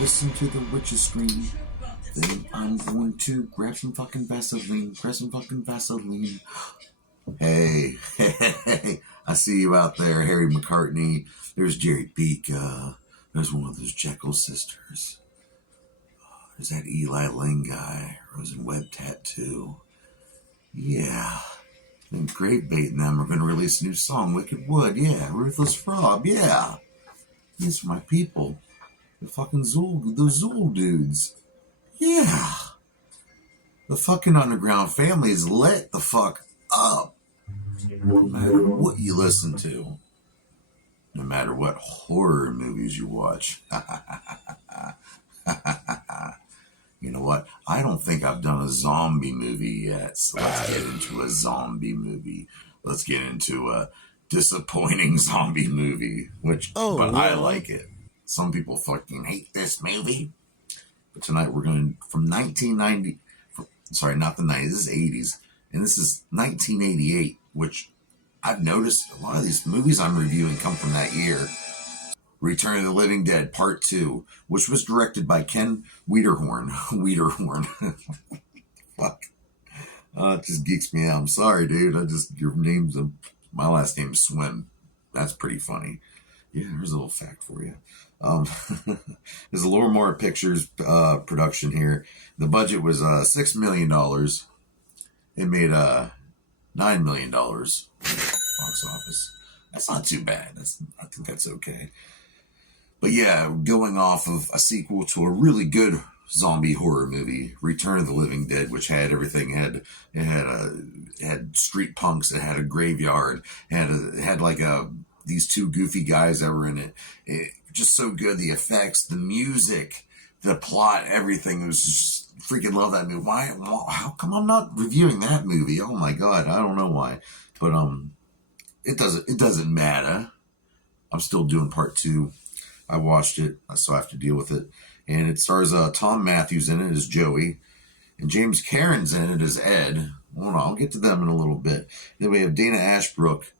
listen to the witches scream. Then I'm going to grab some fucking Vaseline. Hey, hey, I see you out there, Harry McCartney. There's Jerry Beaka. There's one of those Jekyll sisters. There's that Eli Ling guy, Rosen Web Tattoo. Yeah. And Great Bait and them are going to release a new song, Wicked Wood. Yeah. Ruthless Frog. Yeah. These are my people. The fucking Zool dudes. Yeah. The fucking underground family is lit the fuck up. No matter what you listen to. No matter what horror movies you watch. You know what? I don't think I've done a zombie movie yet. So let's get into a zombie movie. Let's get into a disappointing zombie movie. But I like it. Some people fucking hate this movie. But tonight we're going from 1990. Sorry, not the 90s. This is 80s. And this is 1988, which I've noticed a lot of these movies I'm reviewing come from that year. Return of the Living Dead Part 2, which was directed by Ken Wiederhorn. Fuck. It just geeks me out. I'm sorry, dude. My last name's Swim. That's pretty funny. Yeah, here's a little fact for you. There's a Lorimar Pictures production here. The budget was $6 million. It made $9 million box office. That's not too bad. I think that's okay. But yeah, going off of a sequel to a really good zombie horror movie, Return of the Living Dead, which had everything. It had street punks. It had a graveyard. It had these two goofy guys that were in it. Just so good. The effects, the music, the plot, everything. It was just freaking love that movie. How come I'm not reviewing that movie? Oh my God. I don't know why. But it doesn't matter. I'm still doing part 2. I watched it, so I have to deal with it. And it stars Tom Matthews in it as Joey. And James Cameron's in it as Ed. Hold on, I'll get to them in a little bit. Then we have Dana Ashbrook.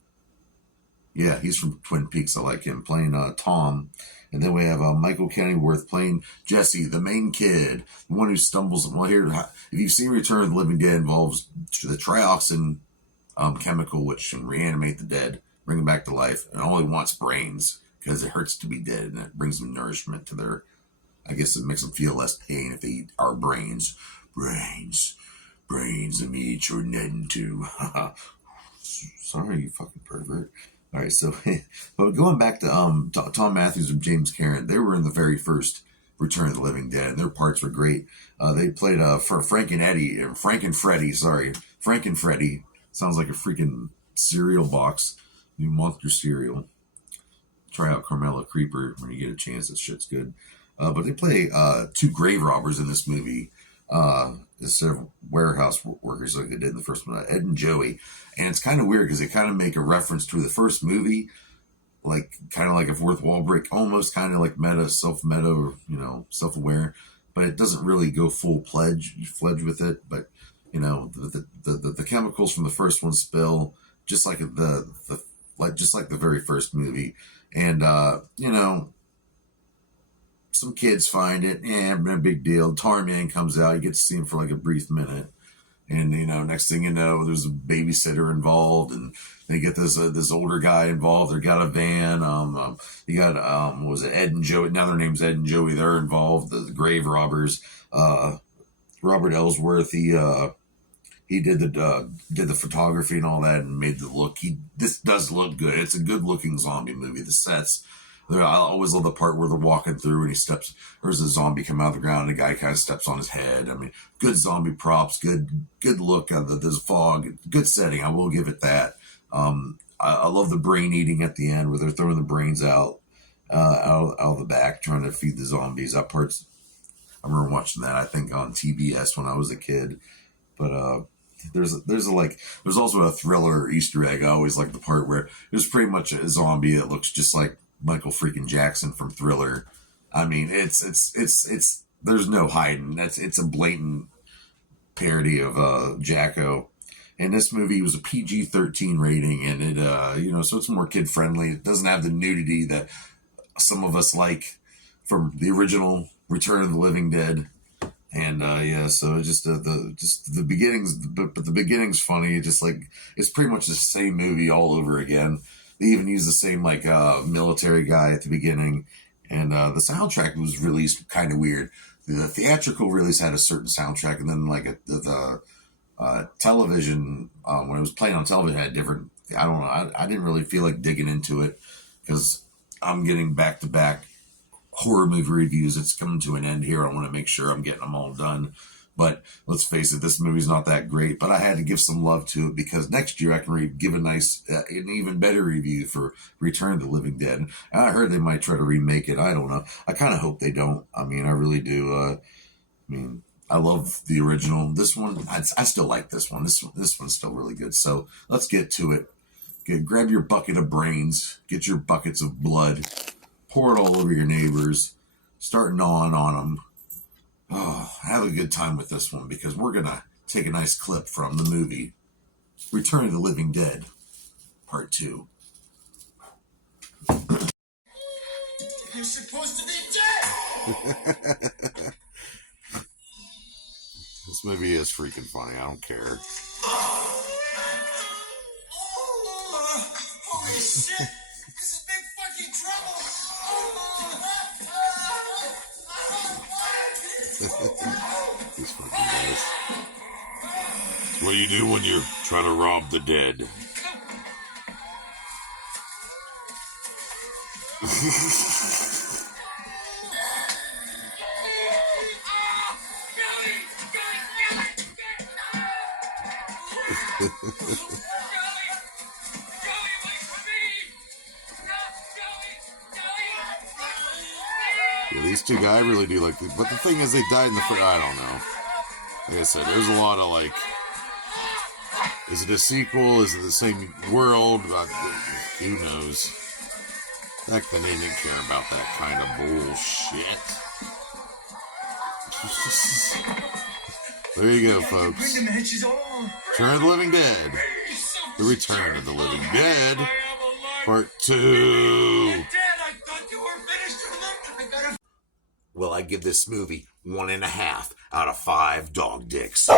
Yeah, he's from Twin Peaks. I like him, playing Tom. And then we have Michael Kennyworth playing Jesse, the main kid, the one who stumbles. Well, here, if you've seen Return of the Living Dead, involves the trioxin chemical, which can reanimate the dead, bring them back to life, and only wants brains because it hurts to be dead, and it brings them nourishment to their. I guess it makes them feel less pain if they eat our brains. Brains, let me eat your Ned too. Sorry, you fucking pervert. All right, so but going back to Tom Matthews and James Cameron, they were in the very first Return of the Living Dead, and their parts were great. They played Frank and Freddy. Sounds like a freaking cereal box, new monster cereal. Try out Carmela Creeper when you get a chance. That shit's good. But they play 2 grave robbers in this movie. Instead of warehouse workers like they did in the first one, Ed and Joey. And it's kind of weird because they kind of make a reference to the first movie, kind of like a fourth wall break, almost kind of like self-meta, or, self-aware. But it doesn't really go fledged with it. But, the chemicals from the first one spill, just like the very first movie. And, some kids find it, no big deal. Tarman comes out, you get to see him for like a brief minute. And, next thing you know, there's a babysitter involved, and they get this older guy involved. They got a van. You got, Ed and Joey? Now their name's Ed and Joey. They're involved, the grave robbers. Robert Ellsworth, he did the photography and all that and made the look. This does look good. It's a good looking zombie movie. The sets, I always love the part where they're walking through and there's a zombie come out of the ground and the guy kind of steps on his head. I mean, good zombie props, good look. There's fog, good setting. I will give it that. I love the brain eating at the end where they're throwing the brains out of the back, trying to feed the zombies. That part's, I remember watching that, I think on TBS when I was a kid. But, there's also a thriller Easter egg. I always like the part where there's pretty much a zombie that looks just like Michael freaking Jackson from Thriller. I mean, it's there's no hiding. It's a blatant parody of Jacko. And this movie was a PG-13 rating, and it so it's more kid friendly. It doesn't have the nudity that some of us like from the original Return of the Living Dead. And yeah, so just the beginnings, but the beginning's funny. It's pretty much the same movie all over again. They even use the same military guy at the beginning, and the soundtrack was released kind of weird. The theatrical release had a certain soundtrack, and then the television when it was playing on television had different. I don't know. I didn't really feel like digging into it because I'm getting back to back horror movie reviews. It's coming to an end here. I want to make sure I'm getting them all done. But let's face it, this movie's not that great. But I had to give some love to it because next year I can give a nice, an even better review for Return of the Living Dead. And I heard they might try to remake it. I don't know. I kind of hope they don't. I mean, I really do. I love the original. This one, I still like this one. This one's still really good. So let's get to it. Grab your bucket of brains. Get your buckets of blood. Pour it all over your neighbors. Start gnawing on them. Oh, have a good time with this one because we're going to take a nice clip from the movie Return of the Living Dead, Part 2. You're supposed to be dead! This movie is freaking funny. I don't care. Holy shit! This is big fucking trouble! These fucking guys. It's what you do when you're trying to rob the dead. Yeah, these two guys really do like it. But the thing is, they died in the first. I don't know. Like I said, there's a lot of is it a sequel? Is it the same world? Who knows? Back then, they didn't care about that kind of bullshit. There you go, folks. Return of the Living Dead. The Return of the Living Dead. Part 2. Well, I give this movie 1.5 out of 5 dog dicks.